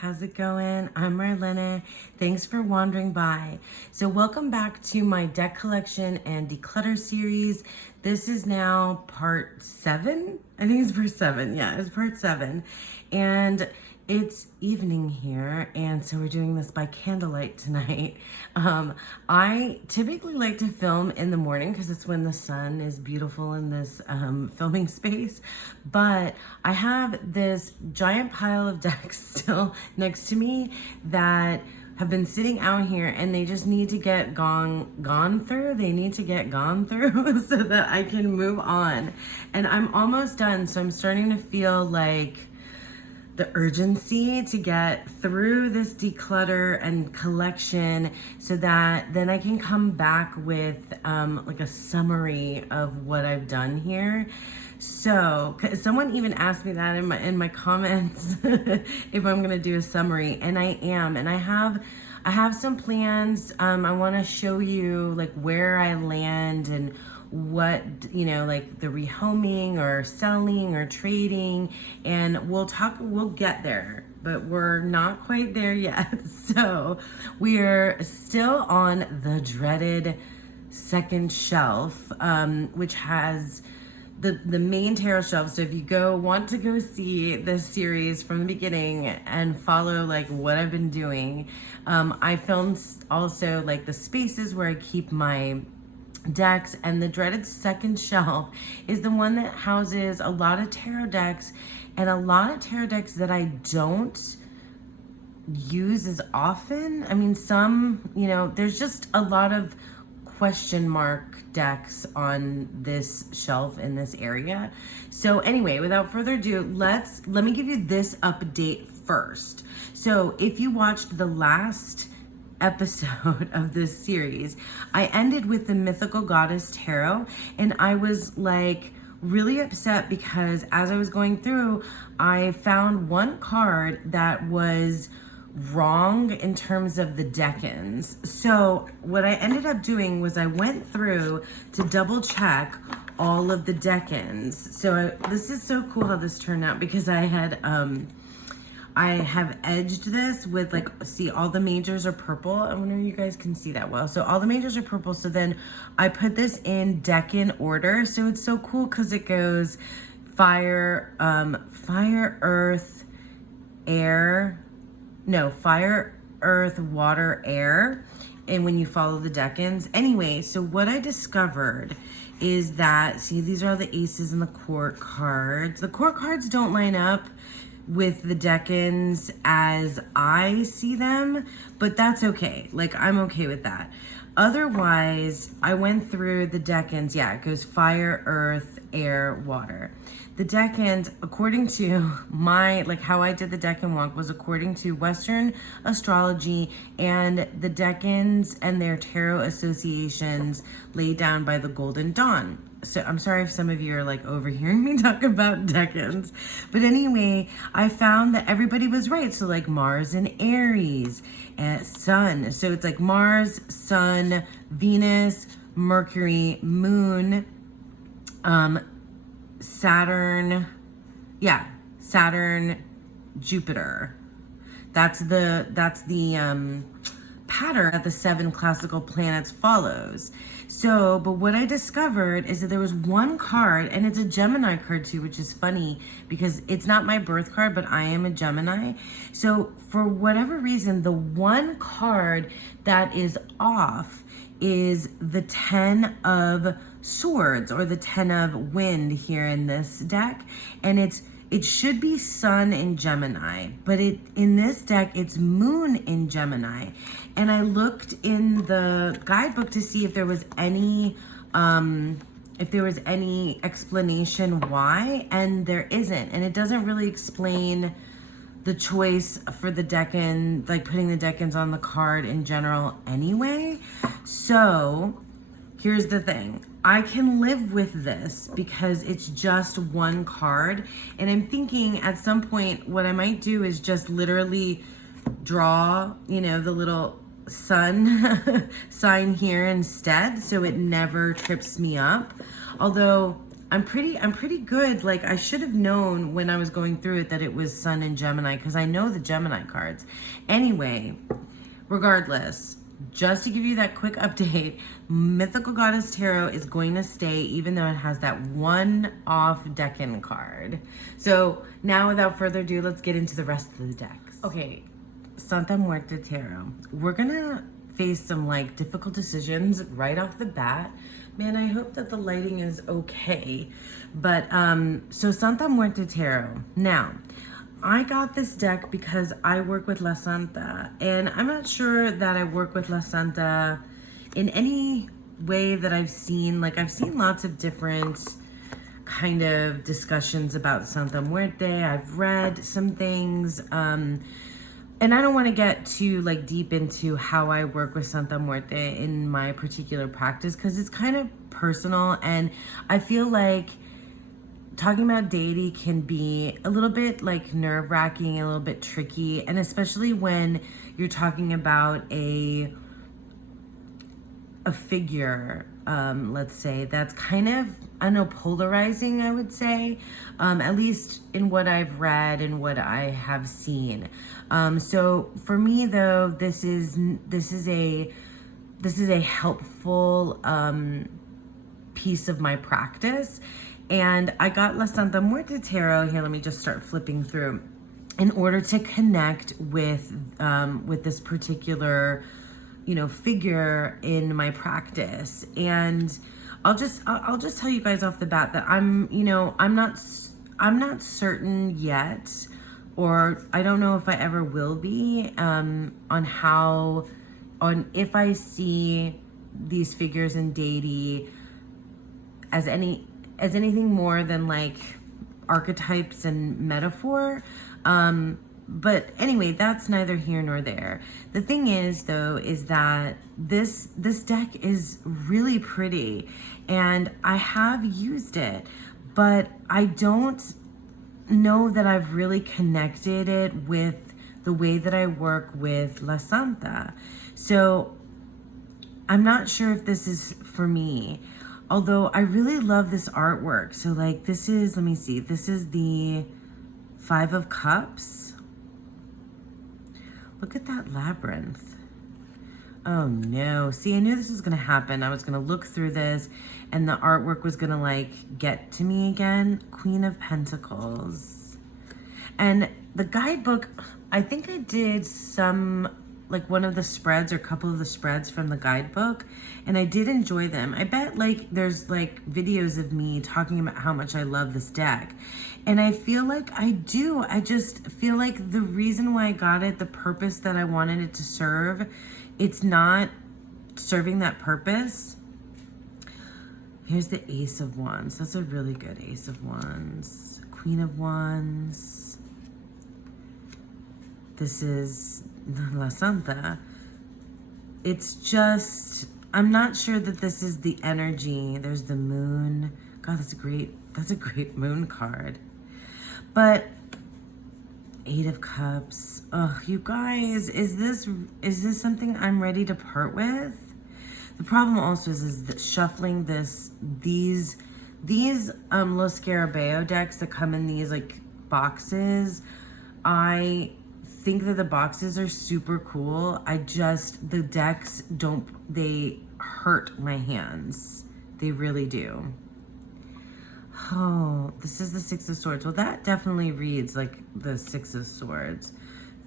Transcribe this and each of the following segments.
how's it going? I'm Marlena. Thanks for wandering by. So welcome back to my deck collection and declutter series. This is now part 7. I think it's part 7. Yeah, it's part 7. And it's evening here, and so we're doing this by candlelight tonight. I typically like to film in the morning because it's when the sun is beautiful in this filming space, but I have this giant pile of decks still next to me that have been sitting out here, and they just need to get gone through. They need to get gone through so that I can move on. And I'm almost done, so I'm starting to feel like the urgency to get through this declutter and collection so that then I can come back with like a summary of what I've done here. So someone even asked me that in my comments if I'm gonna do a summary, and I am, and I have some plans. I want to show you like where I land and what, like the rehoming or selling or trading, and we'll get there, but we're not quite there yet. So we're still on the dreaded second shelf, which has the main tarot shelf. So if you want to go see this series from the beginning and follow like what I've been doing, I filmed also like the spaces where I keep my decks, and the dreaded second shelf is the one that houses a lot of tarot decks, and a lot of tarot decks that I don't use as often. I mean, some, there's just a lot of question mark decks on this shelf in this area. So anyway, without further ado, let me give you this update first. So if you watched the last episode of this series, I ended with the Mythical Goddess Tarot, and I was like really upset because as I was going through, I found one card that was wrong in terms of the decans. So what I ended up doing was I went through to double check all of the decans. So this is so cool how this turned out, because I have edged this with see, all the majors are purple. I wonder if you guys can see that well. So all the majors are purple. So then I put this in Decan order. So it's so cool because it goes fire, earth, water, air. And when you follow the decans. Anyway, so what I discovered is that, see, these are all the aces and the court cards. The court cards don't line up with the decans as I see them, but that's okay. Like, I'm okay with that. Otherwise, I went through the decans. Yeah, it goes fire, earth, air, water. The decans, according to how I did the Decan wonk, was according to Western astrology and the decans and their tarot associations laid down by the Golden Dawn. So I'm sorry if some of you are like overhearing me talk about decans, but anyway, I found that everybody was right. So like Mars and Aries and Sun. So it's like Mars, Sun, Venus, Mercury, Moon, Saturn, Jupiter. That's the pattern that the 7 classical planets follows. So, but what I discovered is that there was one card, and it's a Gemini card too, which is funny because it's not my birth card, but I am a Gemini. So for whatever reason, the one card that is off is the 10 of Swords, or the 10 of Wind here in this deck. And it should be Sun in Gemini, but in this deck, it's Moon in Gemini. And I looked in the guidebook to see if there was any explanation why, and there isn't. And it doesn't really explain the choice for the Decan, like putting the Decans on the card in general anyway. So here's the thing. I can live with this because it's just one card. And I'm thinking at some point what I might do is just literally draw, the little sun sign here instead, so it never trips me up. Although I'm pretty good. Like, I should have known when I was going through it that it was Sun and Gemini, because I know the Gemini cards. Anyway, regardless, just to give you that quick update, Mythical Goddess Tarot is going to stay, even though it has that one off Decan card. So now, without further ado, let's get into the rest of the decks. Okay, Santa Muerte Tarot. We're gonna face some like difficult decisions right off the bat. Man, I hope that the lighting is okay. But so Santa Muerte Tarot. Now, I got this deck because I work with La Santa, and I'm not sure that I work with La Santa in any way that I've seen. Like, I've seen lots of different kind of discussions about Santa Muerte. I've read some things, and I don't want to get too like deep into how I work with Santa Muerte in my particular practice, because it's kind of personal, and I feel like talking about deity can be a little bit like nerve-wracking, a little bit tricky, and especially when you're talking about a figure, let's say, that's kind of, I don't know, polarizing, I would say, at least in what I've read and what I have seen. So for me, though, this is a helpful piece of my practice. And I got La Santa Muerte Tarot here. Let me just start flipping through in order to connect with this particular, figure in my practice. And I'll just tell you guys off the bat that I'm not certain yet, or I don't know if I ever will be, on if I see these figures in deity as anything more than like archetypes and metaphor. But anyway, that's neither here nor there. The thing is, though, is that this deck is really pretty, and I have used it, but I don't know that I've really connected it with the way that I work with La Santa. So I'm not sure if this is for me. Although I really love this artwork. So like this is, let me see, this is the 5 of Cups. Look at that labyrinth. Oh no. See, I knew this was gonna happen. I was gonna look through this and the artwork was gonna like get to me again. Queen of Pentacles. And the guidebook, I think I did some, like one of the spreads or a couple of the spreads from the guidebook, and I did enjoy them. I bet like there's like videos of me talking about how much I love this deck, and I feel like I do. I just feel like the reason why I got it, the purpose that I wanted it to serve, it's not serving that purpose. Here's the Ace of Wands. That's a really good Ace of Wands. Queen of Wands. This is La Santa. It's just, I'm not sure that this is the energy. There's the moon. God, that's a great moon card. But 8 of Cups. Oh, you guys, is this something I'm ready to part with? The problem also is that shuffling these Los Scarabeo decks that come in these like boxes, I think that the boxes are super cool. The decks they hurt my hands. They really do. Oh, this is the 6 of Swords. Well, that definitely reads like the 6 of Swords.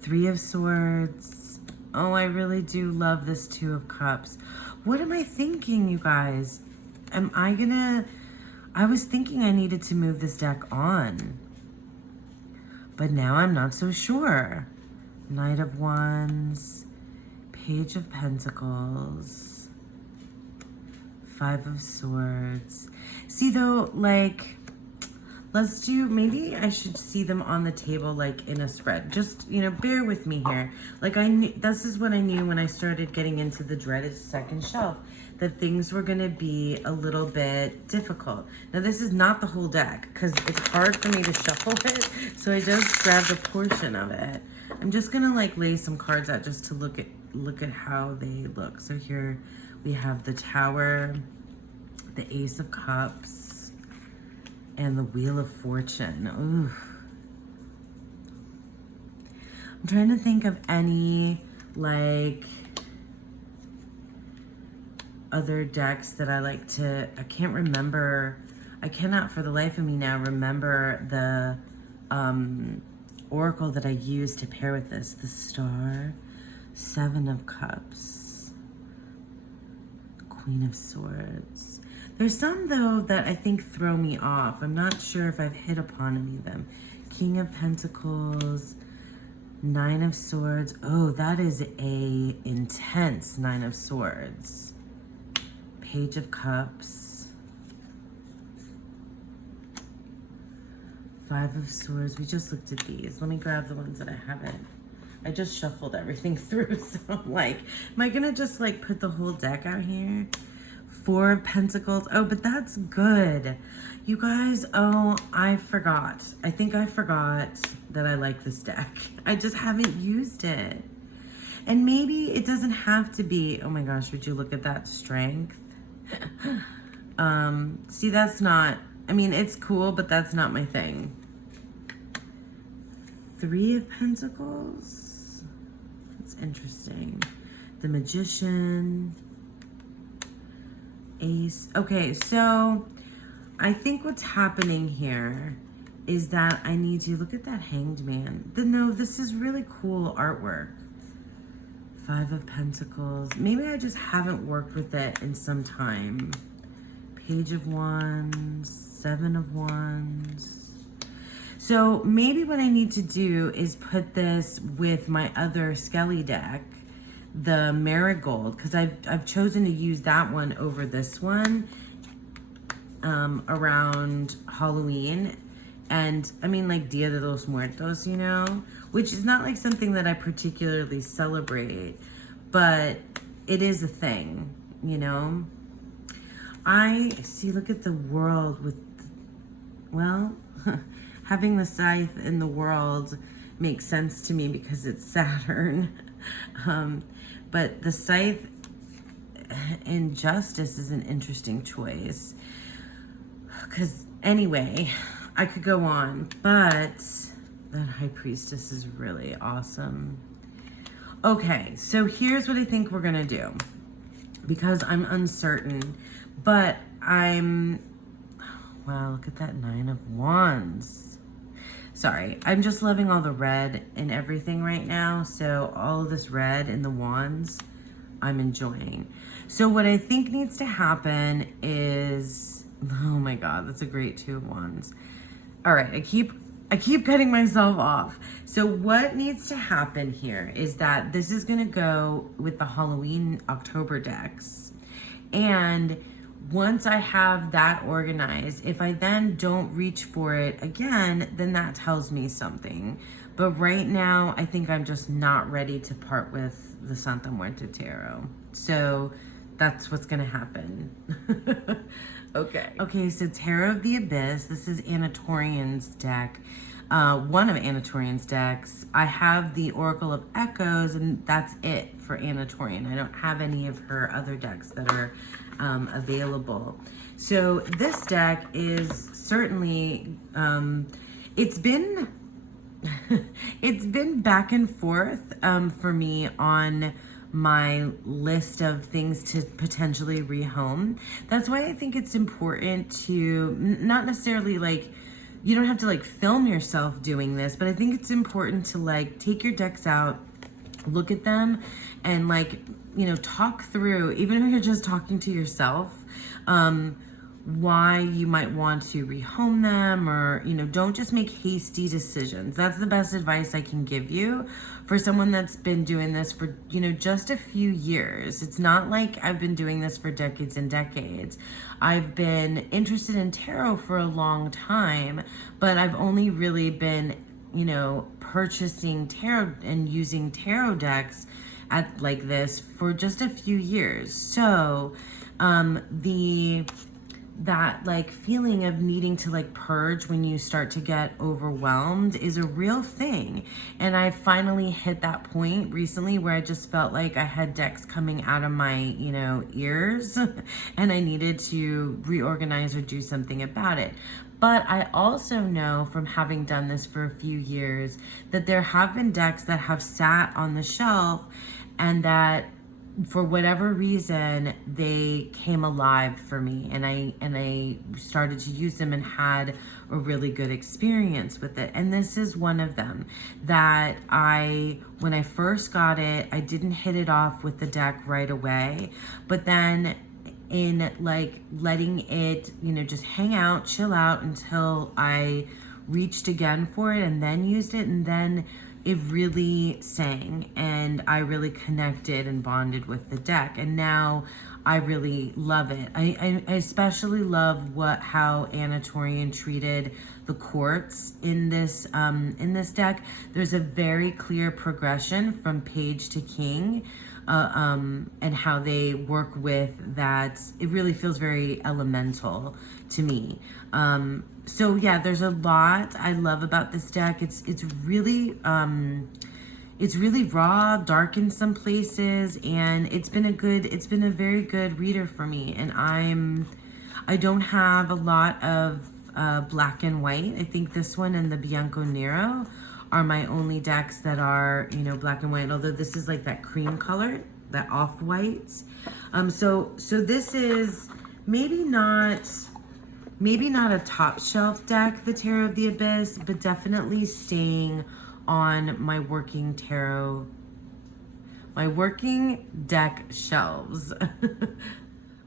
3 of Swords. Oh, I really do love this 2 of Cups. What am I thinking, you guys? I was thinking I needed to move this deck on, but now I'm not so sure. Knight of Wands, Page of Pentacles, 5 of Swords. See though, like, maybe I should see them on the table like in a spread. Just, bear with me here. Like this is what I knew when I started getting into the dreaded second shelf, that things were gonna be a little bit difficult. Now this is not the whole deck because it's hard for me to shuffle it. So I just grabbed a portion of it. I'm just gonna like lay some cards out just to look at how they look. So here we have the Tower, the Ace of Cups, and the Wheel of Fortune. Ooh. I'm trying to think of any, like, other decks that I like to, I can't remember, I cannot for the life of me now remember the oracle that I use to pair with this. The Star, Seven of Cups, Queen of Swords. There's some, though, that I think throw me off. I'm not sure if I've hit upon any of them. King of Pentacles, Nine of Swords. Oh, that is a intense Nine of Swords. Page of Cups. Five of Swords. We just looked at these. Let me grab the ones that I haven't. I just shuffled everything through, so I'm like, am I gonna just like put the whole deck out here? Four of Pentacles. Oh, but that's good. You guys, oh, I forgot. I think I forgot that I like this deck. I just haven't used it. And maybe it doesn't have to be, oh my gosh, would you look at that strength? See, that's not, I mean, it's cool, but that's not my thing. Three of Pentacles. That's interesting. The Magician. Ace. Okay, so I think what's happening here is that I need to look at that Hanged Man. No, this is really cool artwork. Five of Pentacles. Maybe I just haven't worked with it in some time. Page of Wands, Seven of Wands. So maybe what I need to do is put this with my other Skelly deck, the Marigold, because I've chosen to use that one over this one around Halloween. And I mean, like Dia de los Muertos, you know, which is not like something that I particularly celebrate, but it is a thing, you know. I see, look at the world with, well, having the Scythe in the world makes sense to me because it's Saturn. But the Scythe in Justice is an interesting choice. Because anyway, I could go on, but that High Priestess is really awesome. Okay, so here's what I think we're gonna do. Because I'm uncertain, but wow, look at that Nine of Wands. Sorry, I'm just loving all the red and everything right now. So all of this red and the wands, I'm enjoying. So what I think needs to happen is, oh my God, that's a great Two of Wands. All right, I keep cutting myself off. So what needs to happen here is that this is gonna go with the Halloween October decks. And once I have that organized, if I then don't reach for it again, then that tells me something. But right now, I think I'm just not ready to part with the Santa Muerte Tarot. So that's what's gonna happen. Okay, so Tarot of the Abyss. This is Anatorian's deck. One of Anatorian's decks. I have the Oracle of Echoes, and that's it for Anatorian. I don't have any of her other decks that are available. So this deck is certainly, it's been back and forth for me on my list of things to potentially rehome. That's why I think it's important to not necessarily like, you don't have to like film yourself doing this, but I think it's important to like take your decks out, look at them, and like, you know, talk through, even if you're just talking to yourself, why you might want to rehome them, or, you know, don't just make hasty decisions. That's the best advice I can give you for someone that's been doing this for, you know, just a few years. It's not like I've been doing this for decades and decades. I've been interested in tarot for a long time, but I've only really been, you know, purchasing tarot and using tarot decks at like that like feeling of needing to like purge when you start to get overwhelmed is a real thing. And I finally hit that point recently where I just felt like I had decks coming out of my, you know, ears and I needed to reorganize or do something about it. But I also know from having done this for a few years that there have been decks that have sat on the shelf and that for whatever reason they came alive for me, and I started to use them and had a really good experience with it. And this is one of them that when I first got it, I didn't hit it off with the deck right away, but then in like letting it, you know, just hang out, chill out until I reached again for it and then used it, and then it really sang and I really connected and bonded with the deck, and now I really love it. I especially love how Anna Torian treated the quartz in this deck. There's a very clear progression from page to king, and how they work with that. It really feels very elemental to me. So yeah, there's a lot I love about this deck. It's really raw, dark in some places, and it's been a very good reader for me. And I don't have a lot of black and white. I think this one and the Bianco Nero are my only decks that are, you know, black and white, although this is like that cream color, that off-whites. So this is maybe not a top shelf deck, the Tarot of the Abyss, but definitely staying on my working deck shelves.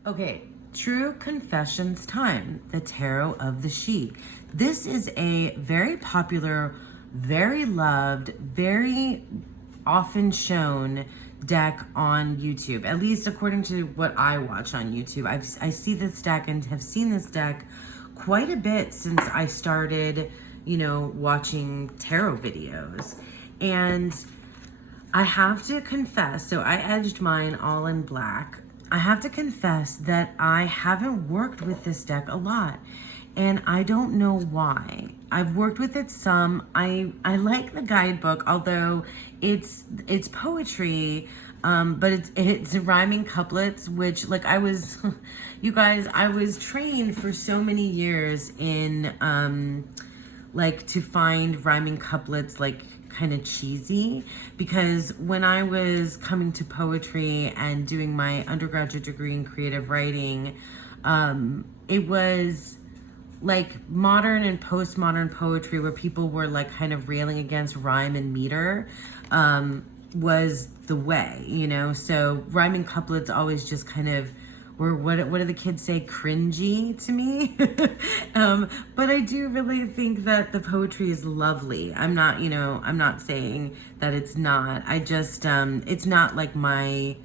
Okay, True Confessions time, the Tarot of the She. This is a very popular, very loved, very often shown deck on YouTube, at least according to what I watch on YouTube. I see this deck and have seen this deck quite a bit since I started, you know, watching tarot videos. And I have to confess, so I edged mine all in black. I have to confess that I haven't worked with this deck a lot, and I don't know why. I've worked with it some. I like the guidebook, although it's poetry, but it's rhyming couplets, which, like, you guys, I was trained for so many years in like to find rhyming couplets like kind of cheesy, because when I was coming to poetry and doing my undergraduate degree in creative writing, it was like modern and postmodern poetry where people were like kind of railing against rhyme and meter, was the way, you know. So rhyming couplets always just kind of were, what do the kids say, cringy to me. But I do really think that the poetry is lovely. I'm not saying that it's not. I just it's not like my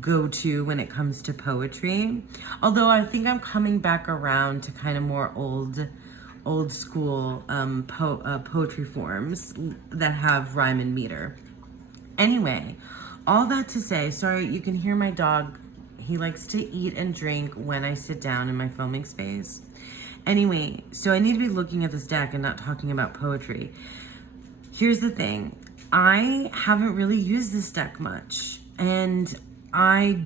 go-to when it comes to poetry, although I think I'm coming back around to kind of more old school poetry forms that have rhyme and meter. Anyway, all that to say, sorry, you can hear my dog. He likes to eat and drink when I sit down in my filming space. Anyway, so I need to be looking at this deck and not talking about poetry. Here's the thing. I haven't really used this deck much, and I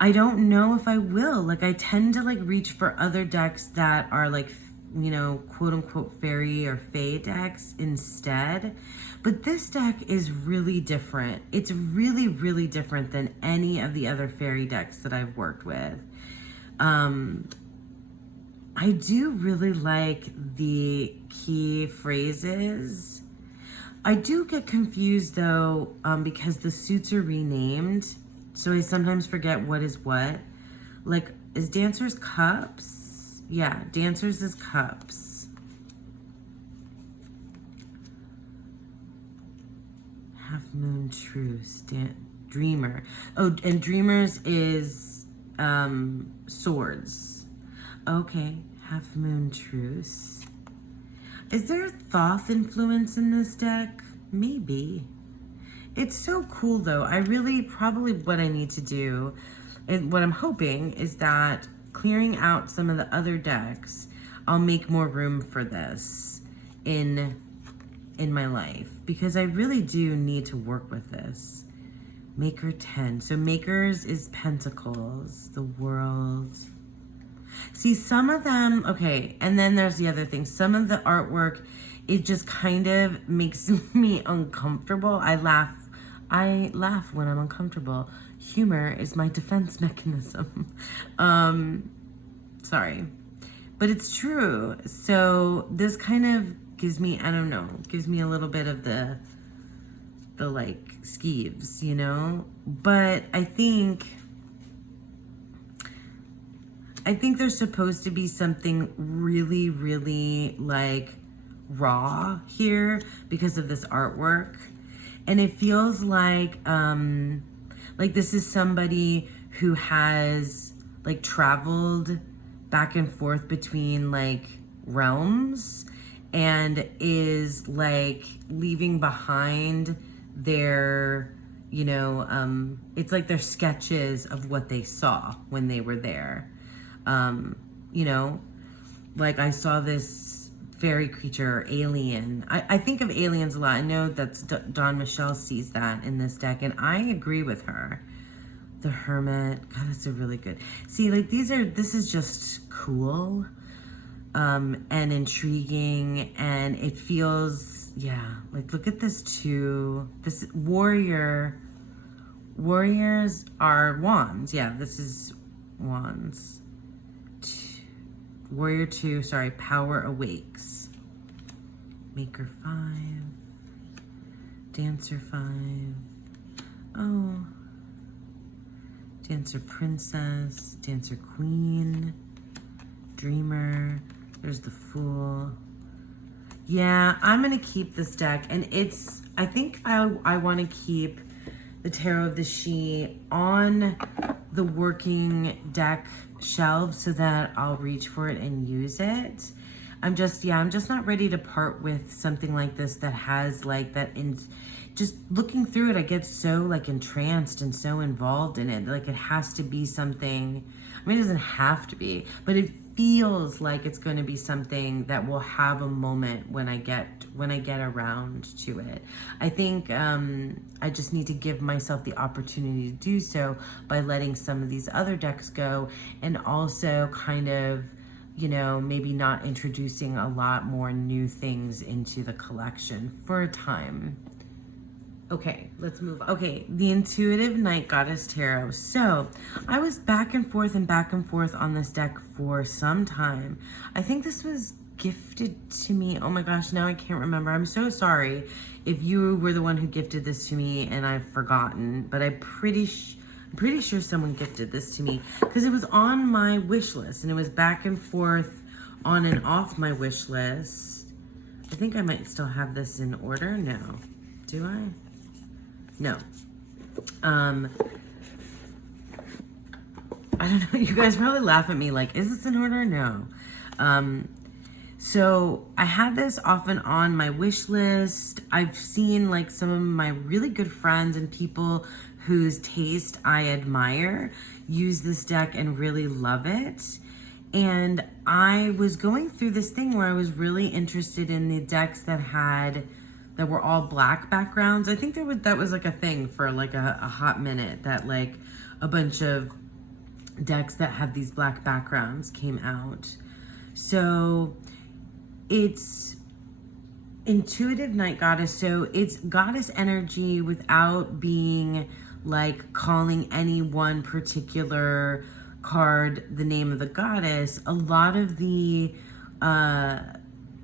don't know if I will. Like, I tend to like reach for other decks that are like, you know, quote unquote fairy or fae decks instead. But this deck is really different. It's really, really different than any of the other fairy decks that I've worked with. I do really like the key phrases. I do get confused though, because the suits are renamed. So I sometimes forget what is what. Like, is Dancer's Cups? Yeah, Dancer's is Cups. Half Moon Truce, Dreamer. Oh, and Dreamers is Swords. Okay, Half Moon Truce. Is there a Thoth influence in this deck? Maybe. It's so cool though. Probably what I need to do, and what I'm hoping is that clearing out some of the other decks, I'll make more room for this in my life, because I really do need to work with this. Maker 10. So Makers is Pentacles, the World. See, some of them, okay, and then there's the other thing. Some of the artwork, it just kind of makes me uncomfortable. I laugh when I'm uncomfortable. Humor is my defense mechanism. Sorry. But it's true. So this kind of gives me, I don't know, gives me a little bit of the like skeeves, you know? But I think there's supposed to be something really, really like raw here because of this artwork. And it feels like this is somebody who has like traveled back and forth between like realms and is like leaving behind their, you know, it's like their sketches of what they saw when they were there. You know, like I saw this fairy creature, alien. I think of aliens a lot. I know that's Dawn Michelle sees that in this deck, and I agree with her. The Hermit. God, that's a really good. See, like this is just cool, and intriguing, and it feels, yeah, like look at this too. This warriors are wands. Yeah, this is wands. Warrior 2, sorry, Power Awakes. Maker 5. Dancer 5. Oh. Dancer Princess. Dancer Queen. Dreamer. There's the Fool. Yeah, I'm going to keep this deck. And it's, I think I want to keep the Tarot of the She on the working deck shelf so that I'll reach for it and use it. I'm just not ready to part with something like this that has like that. In just looking through it, I get so like entranced and so involved in it. Like it has to be something. I mean, it doesn't have to be, but it feels like it's going to be something that will have a moment when I get around to it. I think I just need to give myself the opportunity to do so by letting some of these other decks go, and also kind of, you know, maybe not introducing a lot more new things into the collection for a time. Okay, let's move on. Okay, the Intuitive Night Goddess Tarot. So I was back and forth on this deck for some time. I think this was gifted to me. Oh my gosh, now I can't remember. I'm so sorry if you were the one who gifted this to me and I've forgotten, but I'm pretty sure someone gifted this to me because it was on my wish list and it was back and forth on and off my wish list. I think I might still have this in order. No. Do I? No. I don't know. You guys probably laugh at me like, is this in order? No. So I had this off and on my wish list. I've seen like some of my really good friends and people whose taste I admire use this deck and really love it. And I was going through this thing where I was really interested in the decks that were all black backgrounds. I think that was like a thing for like a hot minute, that like a bunch of decks that had these black backgrounds came out. So it's Intuitive Night Goddess. So it's goddess energy without being like calling any one particular card the name of the goddess. A lot of the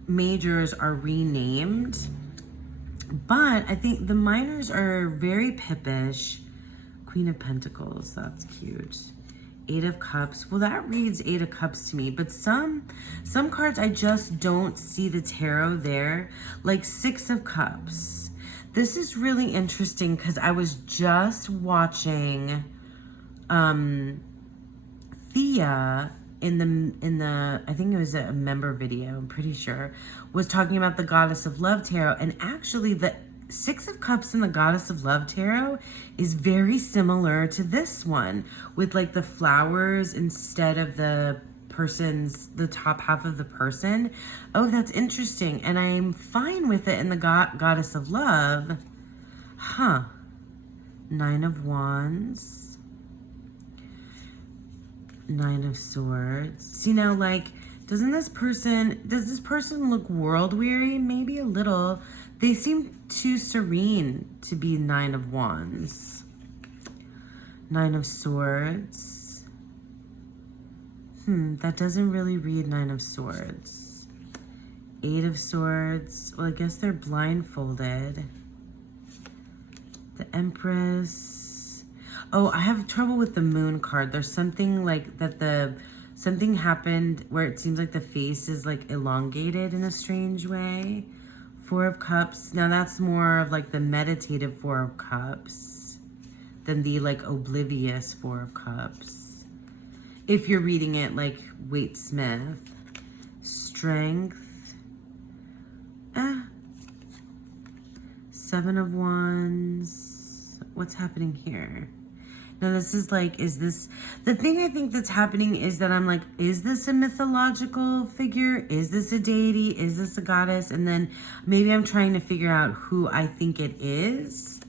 majors are renamed, but I think the minors are very pippish. Queen of Pentacles, that's cute. Eight of Cups. Well, that reads Eight of Cups to me, but some cards I just don't see the tarot there. Like Six of Cups. This is really interesting because I was just watching Thea in the I think it was a member video, I'm pretty sure, was talking about the Goddess of Love tarot, and actually the Six of Cups in the Goddess of Love Tarot is very similar to this one, with like the flowers instead of the top half of the person. Oh, that's interesting. And I'm fine with it in the Goddess of Love. Huh. Nine of Wands. Nine of Swords. See now, like, does this person look world weary? Maybe a little. They seem too serene to be Nine of Wands. Nine of Swords. That doesn't really read Nine of Swords. Eight of Swords. Well, I guess they're blindfolded. The Empress. Oh, I have trouble with the Moon card. There's something like that something happened where it seems like the face is like elongated in a strange way. Four of Cups. Now that's more of like the meditative Four of Cups than the like oblivious Four of Cups. If you're reading it like Waite Smith. Strength. Seven of Wands. What's happening here? Now this is like, the thing I think that's happening is that I'm like, is this a mythological figure? Is this a deity? Is this a goddess? And then maybe I'm trying to figure out who I think it is.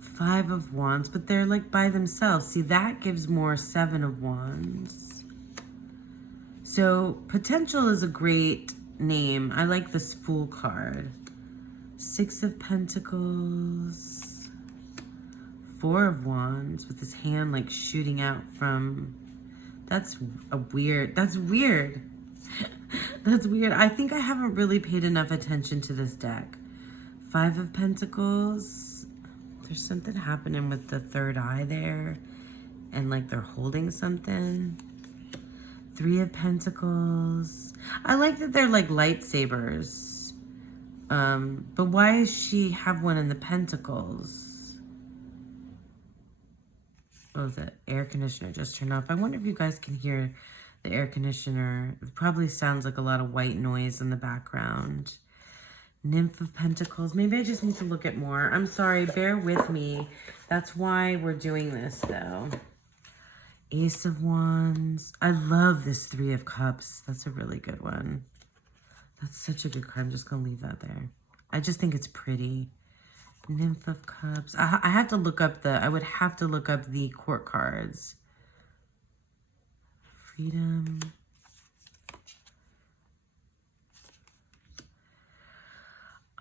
Five of Wands, but they're like by themselves. See, that gives more Seven of Wands. So potential is a great name. I like this Fool card. Six of Pentacles. Four of Wands with his hand like shooting out from, that's weird. That's weird. I think I haven't really paid enough attention to this deck. Five of Pentacles. There's something happening with the third eye there, and like they're holding something. Three of Pentacles. I like that they're like lightsabers. But why does she have one in the Pentacles? Oh, the air conditioner just turned off. I wonder if you guys can hear the air conditioner. It probably sounds like a lot of white noise in the background. Nymph of Pentacles. Maybe I just need to look at more. I'm sorry, bear with me. That's why we're doing this, though. Ace of Wands. I love this Three of Cups. That's a really good one. That's such a good card. I'm just going to leave that there. I just think it's pretty. Nymph of Cups. I have to look up I would have to look up the court cards. Freedom.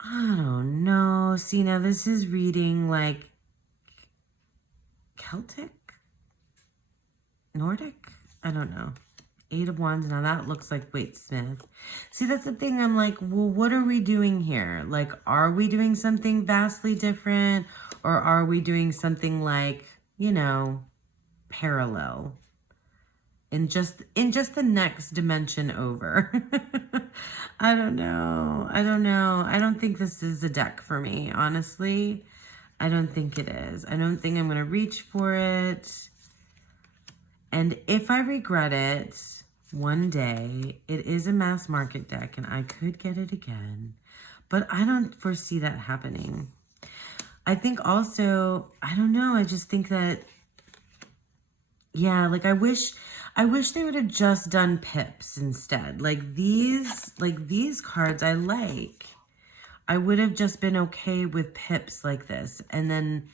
I don't know. See, now this is reading like Celtic? Nordic? I don't know. Eight of Wands. Now that looks like Waite Smith. See, that's the thing. I'm like, well, what are we doing here? Like, are we doing something vastly different? Or are we doing something like, you know, parallel? In just the next dimension over. I don't know. I don't think this is a deck for me, honestly. I don't think it is. I don't think I'm going to reach for it. And if I regret it, one day, it is a mass market deck and I could get it again. But I don't foresee that happening. I think also, I don't know, I just think that, yeah, like I wish they would have just done pips instead. Like these cards I like. I would have just been okay with pips like this. And then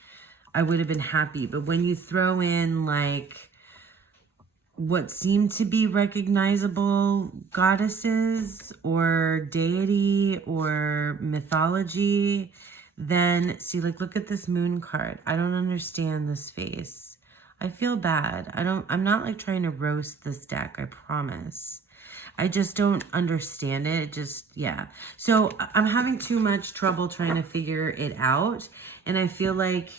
I would have been happy. But when you throw in like what seem to be recognizable goddesses or deity or mythology, then see, like, look at this Moon card. I don't understand this face. I feel bad. I'm not like trying to roast this deck, I promise. I just don't understand it. It just, yeah. So I'm having too much trouble trying to figure it out. And I feel like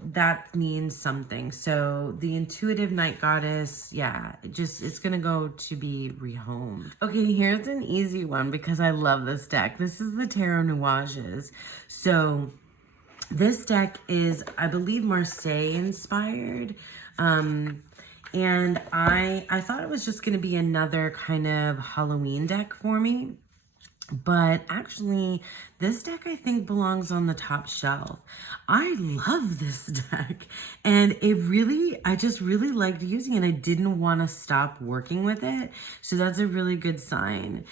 that means something. So the intuitive night goddess, yeah, it's gonna go to be rehomed. Okay, here's an easy one because I love this deck. This is the Tarot Nuages. So this deck is, I believe, Marseille inspired. And I thought it was just gonna be another kind of Halloween deck for me. But actually, this deck I think belongs on the top shelf. I love this deck, and I just really liked using it. I didn't want to stop working with it, so that's a really good sign.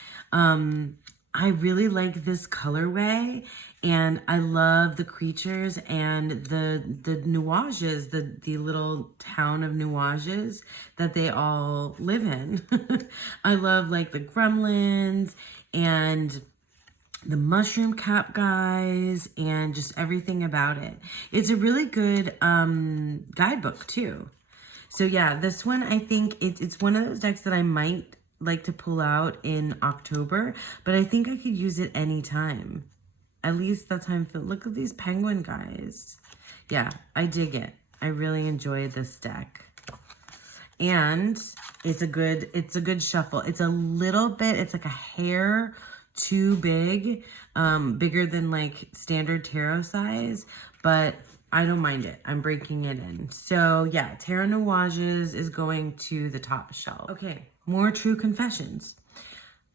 I really like this colorway, and I love the creatures and the nuages, the little town of nuages that they all live in. I love like the gremlins and the mushroom cap guys and just everything about it. It's a really good guidebook too. So yeah, this one, I think it's one of those decks that I might like to pull out in October, but I think I could use it anytime. At least that's how I'm feeling. Look at these penguin guys. Yeah, I dig it. I really enjoy this deck. And it's a good shuffle. It's a little bit, it's like a hair too big, bigger than like standard tarot size, but I don't mind it. I'm breaking it in. So yeah, Tarot Nuages is going to the top shelf. Okay, more True Confessions.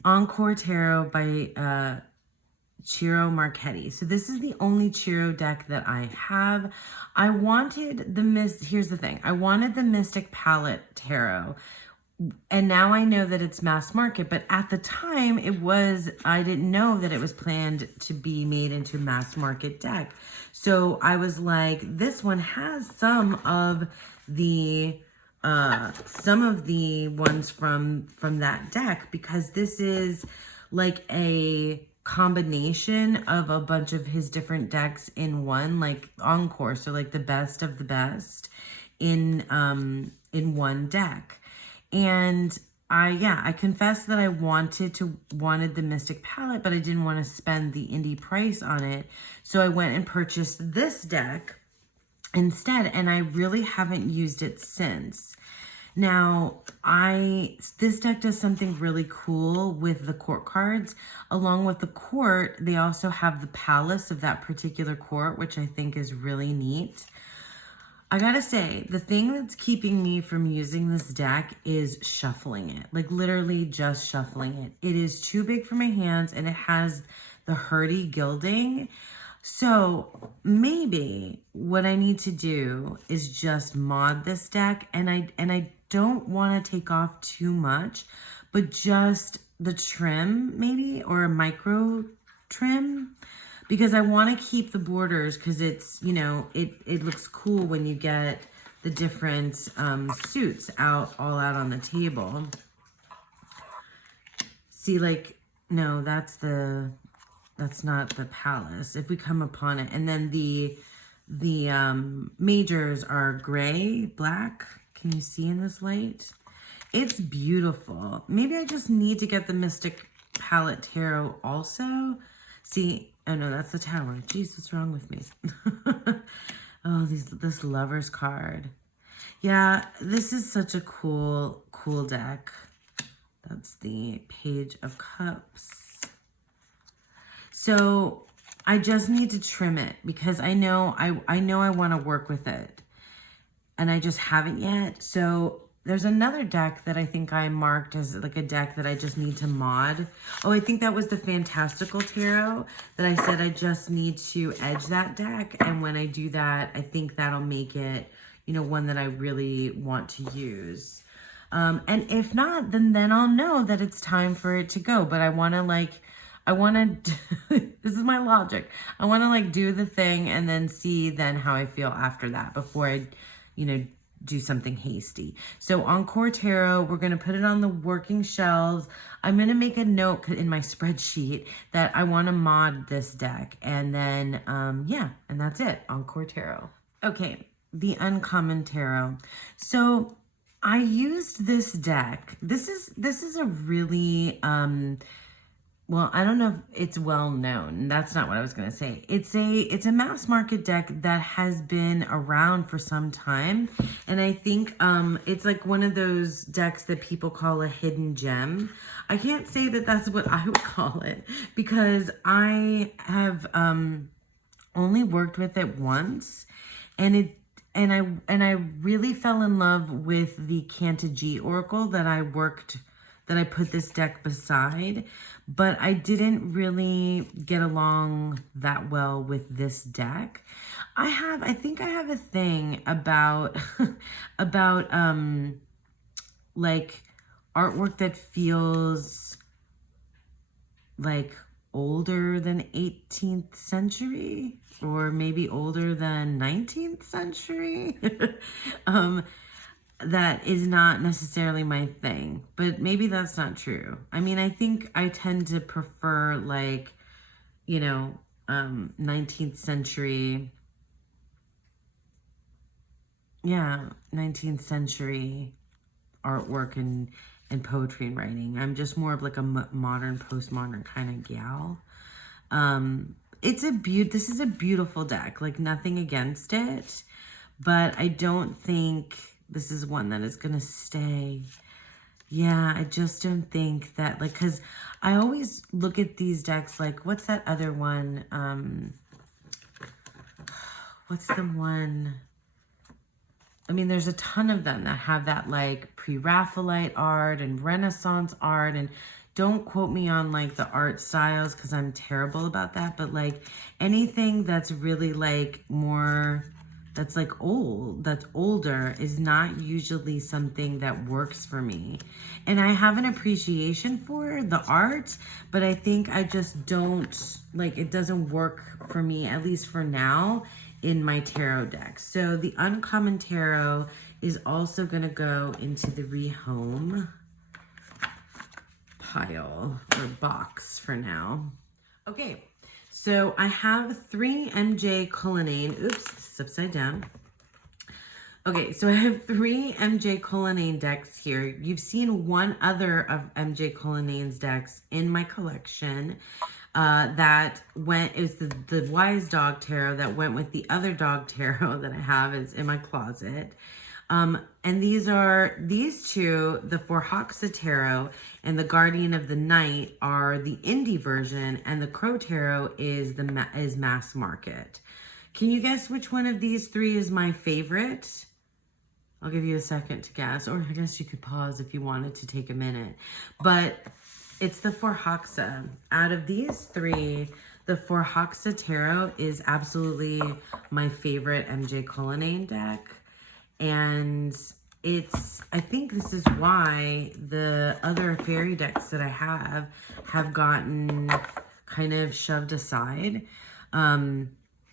Encore Tarot by Ciro Marchetti. So this is the only Ciro deck that I have. I wanted here's the thing. I wanted the Mystic Palette Tarot. And now I know that it's mass market, but at the time I didn't know that it was planned to be made into mass market deck. So I was like, this one has some of the ones from that deck, because this is like a combination of a bunch of his different decks in one, like Encore, so like the best of the best in one deck. And I confess that I wanted the Mystic Palette, but I didn't want to spend the indie price on it. So I went and purchased this deck instead, and I really haven't used it since. Now, this deck does something really cool with the court cards. Along with the court, they also have the palace of that particular court, which I think is really neat. I gotta say, the thing that's keeping me from using this deck is shuffling it. Like literally just shuffling it. It is too big for my hands, and it has the hurdy gilding. So maybe what I need to do is just mod this deck, and I don't want to take off too much, but just the trim maybe, or a micro trim, because I want to keep the borders, because it's, it looks cool when you get the different suits all out on the table. See, like, no, that's not the palace. If we come upon it, and then the majors are gray, black. Can you see in this light? It's beautiful. Maybe I just need to get the Mystic Palette Tarot also. See, oh no, that's the Tower. Jeez, what's wrong with me? Oh, this Lover's card. Yeah, this is such a cool deck. That's the Page of Cups. So I just need to trim it, because I know I want to work with it, and I just haven't yet. So there's another deck that I think I marked as like a deck that I just need to mod. Oh, I think that was the Fantastical Tarot that I said I just need to edge that deck. And when I do that, I think that'll make it, one that I really want to use. And if not, then I'll know that it's time for it to go. But I want to, this is my logic. I want to do the thing and then see then how I feel after that before I, do something hasty. So Encore Tarot, we're going to put it on the working shelves. I'm going to make a note in my spreadsheet that I want to mod this deck. And then, and that's it. Encore Tarot. Okay, the Uncommon Tarot. So I used this deck. This is a really, well, I don't know if it's well known. That's not what I was going to say. It's a mass market deck that has been around for some time. And I think it's like one of those decks that people call a hidden gem. I can't say that that's what I would call it, because I have only worked with it once, and I really fell in love with the Cantagy Oracle that that I put this deck beside, but I didn't really get along that well with this deck. I think I have a thing about, about, like artwork that feels like older than 18th century or maybe older than 19th century. That is not necessarily my thing, but maybe that's not true. I mean, I think I tend to prefer like, 19th century. Yeah, 19th century artwork and poetry and writing. I'm just more of like a modern, postmodern kind of gal. This is a beautiful deck, like nothing against it, but I don't think this is one that is going to stay. Yeah, I just don't think that, like, because I always look at these decks like, what's that other one? What's the one? I mean, there's a ton of them that have that like pre-Raphaelite art and Renaissance art, and don't quote me on like the art styles because I'm terrible about that, but like anything that's really like more, that's like that's older is not usually something that works for me. And I have an appreciation for the art, but I think I just don't, like, it doesn't work for me, at least for now, in my tarot deck. So the Uncommon Tarot is also going to go into the Rehome pile or box for now. Okay, so I have 3 MJ Cullinane. Oops, this is upside down. Okay, so I have 3 MJ Cullinane decks here. You've seen one other of MJ Cullinane's decks in my collection. It was the Wise Dog Tarot that went with the other dog tarot that I have is in my closet. And these two, the Forhaxa Tarot and the Guardian of the Night, are the indie version, and the Crow Tarot is mass market. Can you guess which one of these 3 is my favorite? I'll give you a second to guess, or I guess you could pause if you wanted to take a minute. But it's the Forhaxa. Out of these 3, the Forhaxa Tarot is absolutely my favorite MJ Cullinane deck. And I think this is why the other fairy decks that I have gotten kind of shoved aside.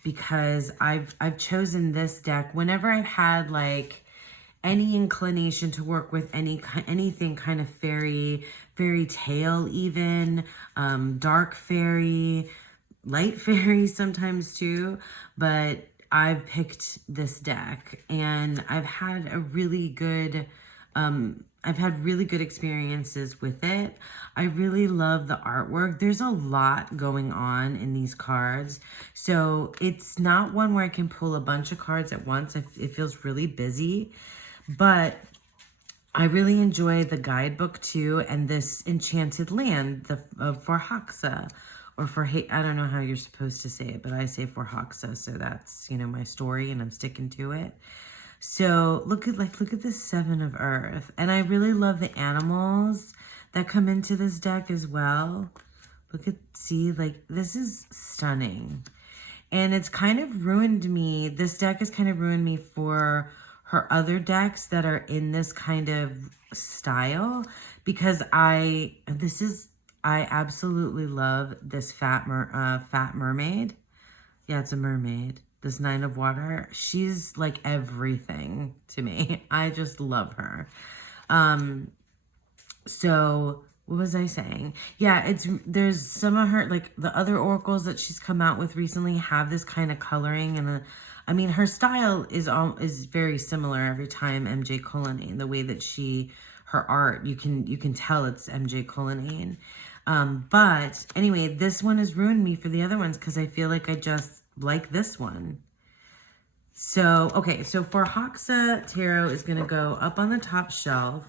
Because I've chosen this deck whenever I've had like any inclination to work with anything kind of fairy tale, even dark fairy, light fairy sometimes too, but I've picked this deck and I've had really good experiences with it. I really love the artwork. There's a lot going on in these cards. So it's not one where I can pull a bunch of cards at once. It feels really busy, but I really enjoy the guidebook too. And this Enchanted Land, Forhaxa, or I don't know how you're supposed to say it, but I say Forhaxa. So that's, my story and I'm sticking to it. So look at the 7 of Earth. And I really love the animals that come into this deck as well. This is stunning. And it's kind of ruined me. This deck has kind of ruined me for her other decks that are in this kind of style, because I absolutely love this fat mermaid. Yeah, it's a mermaid. This 9 of Water. She's like everything to me. I just love her. So what was I saying? Yeah, there's some of her, like the other oracles that she's come out with recently have this kind of coloring, and I mean, her style is very similar every time MJ Cullinane. The way that her art, you can tell it's MJ Cullinane. But anyway, this one has ruined me for the other ones because I feel like I just like this one. So, okay, so Forhaxa Tarot is going to go up on the top shelf.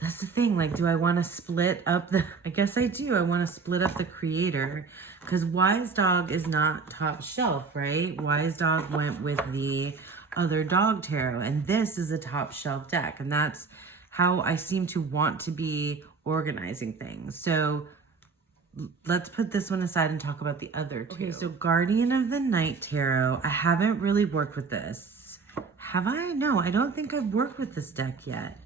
That's the thing, like, do I want to split up I guess I do. I want to split up the creator, because Wise Dog is not top shelf, right? Wise Dog went with the other dog tarot, and this is a top shelf deck, and that's how I seem to want to be organizing things. So let's put this one aside and talk about the other two. Okay, so Guardian of the Night Tarot. I haven't really worked with this. Have I? No, I don't think I've worked with this deck yet.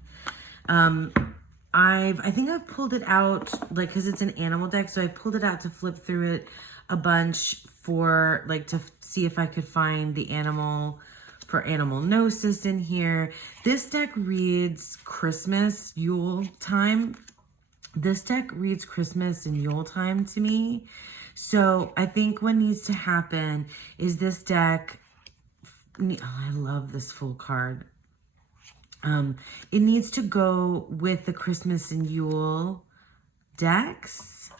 I think I've pulled it out, like, because it's an animal deck, so I pulled it out to flip through it a bunch for, like, to see if I could find the animal, for animal gnosis in here. This deck reads Christmas, Yule time. This deck reads Christmas and Yule time to me. So I think what needs to happen is this deck, oh, I love this full card. It needs to go with the Christmas and Yule decks,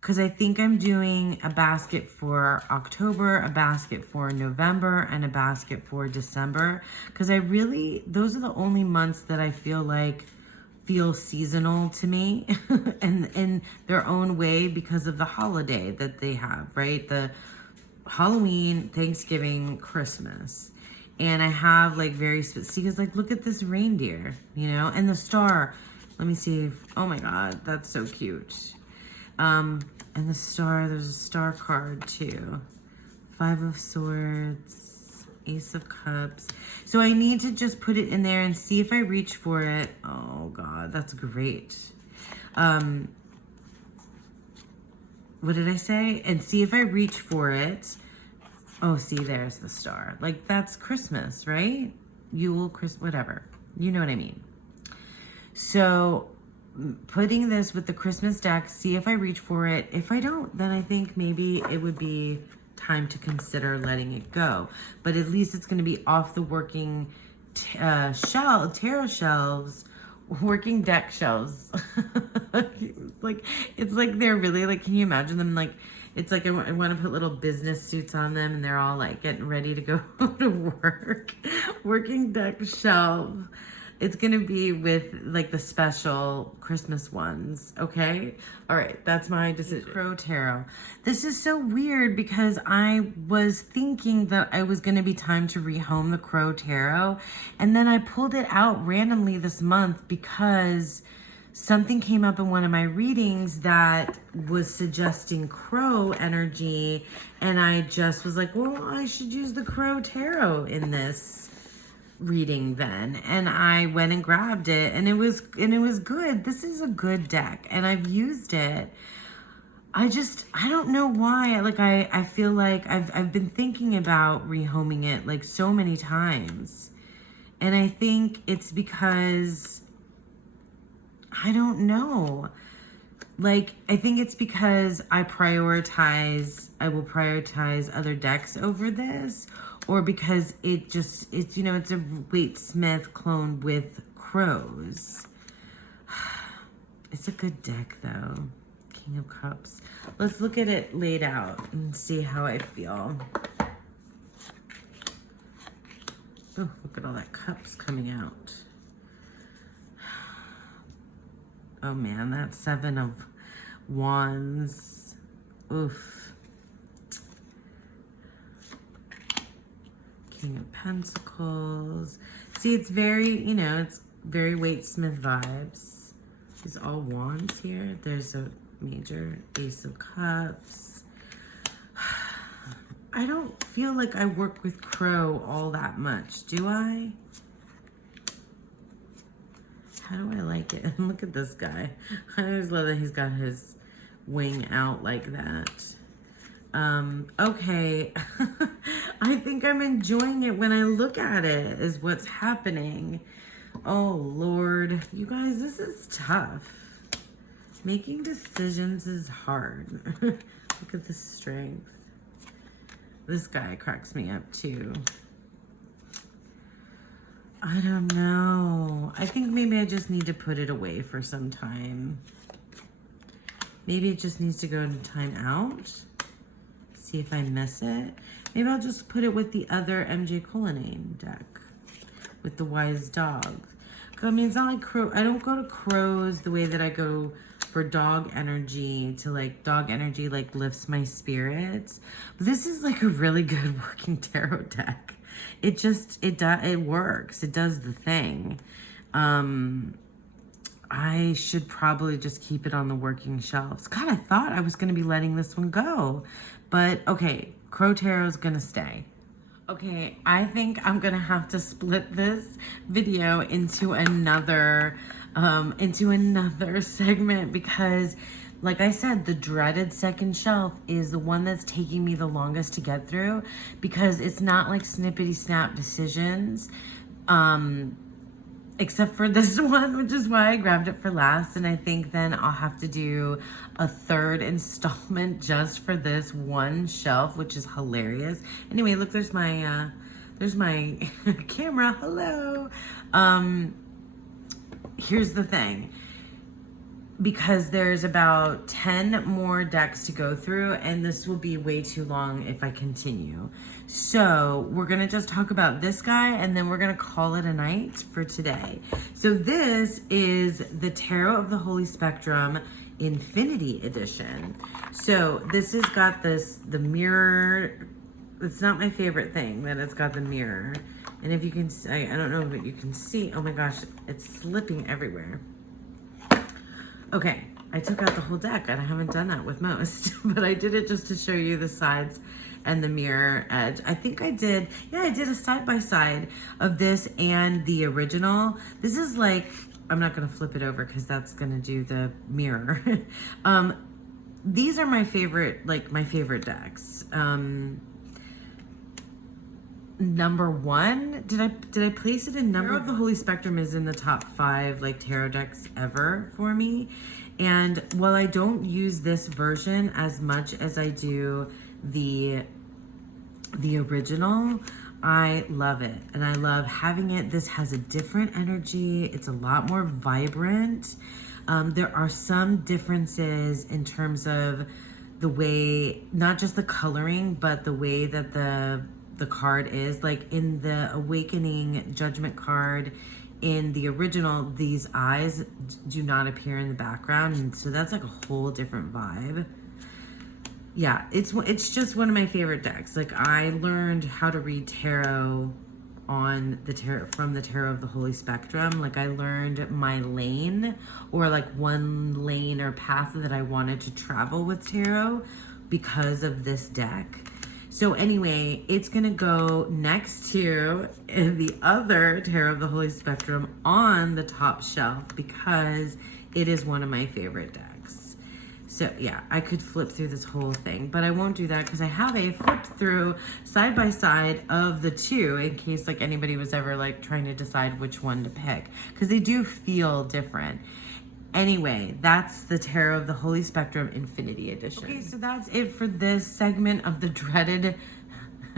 because I think I'm doing a basket for October, a basket for November, and a basket for December, because those are the only months that I feel seasonal to me and in their own way because of the holiday that they have, right? The Halloween, Thanksgiving, Christmas. And I have like very specific, because like, look at this reindeer, you know, and the star. Let me see. Oh my God, that's so cute. And the star, there's a star card too. 5 of Swords, Ace of Cups. So I need to just put it in there and see if I reach for it. Oh God, that's great. What did I say? And see if I reach for it. Oh, see, there's the star. Like, that's Christmas, right? Yule, Christmas, whatever. You know what I mean. So, putting this with the Christmas deck, see if I reach for it. If I don't, then I think maybe it would be time to consider letting it go. But at least it's going to be off the working tarot shelves, working deck shelves. It's like they're really like, can you imagine them like, it's like I want to put little business suits on them and they're all like getting ready to go to work. Working deck shelf. It's going to be with like the special Christmas ones. Okay. All right. That's my decision. Crow Tarot. This is so weird because I was thinking that I was going to be time to rehome the Crow Tarot. And then I pulled it out randomly this month because something came up in one of my readings that was suggesting crow energy, and I just was like, well, I should use the Crow Tarot in this reading then. And I went and grabbed it, and it was good. This is a good deck, and I've used it. I don't know why. Like I feel like I've been thinking about rehoming it like so many times. And I think it's because I don't know. Like, I think it's because I will prioritize other decks over this, or because it's, you know, it's a Waite Smith clone with crows. It's a good deck though. King of Cups. Let's look at it laid out and see how I feel. Oh, look at all that cups coming out. Oh man, that 7 of Wands. Oof. King of Pentacles. See, it's very, you know, it's very Waite Smith vibes. These all wands here. There's a major Ace of Cups. I don't feel like I work with Crow all that much, do I? How do I like it? Look at this guy. I always love that he's got his wing out like that. Okay. I think I'm enjoying it when I look at it, is what's happening. Oh, Lord. You guys, this is tough. Making decisions is hard. Look at the strength. This guy cracks me up, too. I don't know. I think maybe I just need to put it away for some time. Maybe it just needs to go into time out. See if I miss it. Maybe I'll just put it with the other MJ Cullinane deck. With the Wise Dog. I mean, it's not like crow. I don't go to crows the way that I go for dog energy, to like dog energy like lifts my spirits. But this is like a really good working tarot deck. It works. It does the thing. I should probably just keep it on the working shelves. God, I thought I was going to be letting this one go. But okay, Crow Tarot's going to stay. Okay, I think I'm going to have to split this video into another segment because, like I said, the dreaded second shelf is the one that's taking me the longest to get through because it's not like snippety snap decisions. Except for this one, which is why I grabbed it for last. And I think then I'll have to do a third installment just for this one shelf, which is hilarious. Anyway, look, there's my camera. Hello. Here's the thing. Because there's about 10 more decks to go through, and this will be way too long if I continue. So we're gonna just talk about this guy, and then we're gonna call it a night for today. So this is the Tarot of the Holy Spectrum Infinity Edition. So this has got the mirror. It's not my favorite thing that it's got the mirror. And if you can, I don't know if you can see, oh my gosh, it's slipping everywhere. Okay, I took out the whole deck, and I haven't done that with most, but I did it just to show you the sides and the mirror edge. I think I did a side-by-side of this and the original. This is like, I'm not gonna flip it over because that's gonna do the mirror. These are my favorite decks. Number one, did I place it in number? Tarot of the Holy Spectrum is in the top 5 like tarot decks ever for me. And while I don't use this version as much as I do the original, I love it. And I love having it. This has a different energy. It's a lot more vibrant. There are some differences in terms of the way, not just the coloring, but the way that the card is. Like in the Awakening Judgment card, in the original, these eyes do not appear in the background, and so that's like a whole different vibe. Yeah, it's just one of my favorite decks. Like I learned how to read tarot on the tarot from the Tarot of the Holy Spectrum. Like I learned my lane, or like one lane or path that I wanted to travel with tarot because of this deck. So anyway, it's gonna go next to the other Tarot of the Holy Spectrum on the top shelf because it is one of my favorite decks. So yeah, I could flip through this whole thing, but I won't do that because I have a flip through side by side of the two in case like anybody was ever like trying to decide which one to pick, because they do feel different. Anyway, that's the Tarot of the Holy Spectrum Infinity Edition. Okay, so that's it for this segment of the dreaded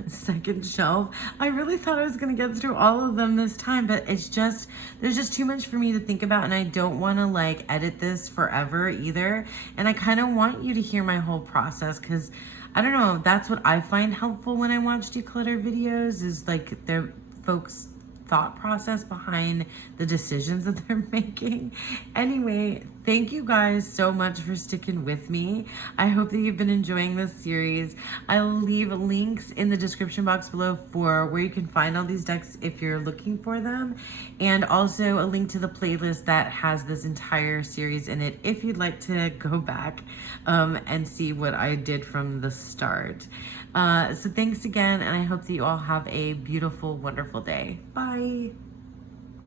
second shelf. I really thought I was going to get through all of them this time, but it's just, there's just too much for me to think about, and I don't want to like edit this forever either. And I kind of want you to hear my whole process because, I don't know, that's what I find helpful when I watch declutter videos is like their folks' thought process behind the decisions that they're making. Anyway, thank you guys so much for sticking with me. I hope that you've been enjoying this series. I'll leave links in the description box below for where you can find all these decks if you're looking for them, and also a link to the playlist that has this entire series in it if you'd like to go back and see what I did from the start. So thanks again, and I hope that you all have a beautiful, wonderful day. Bye.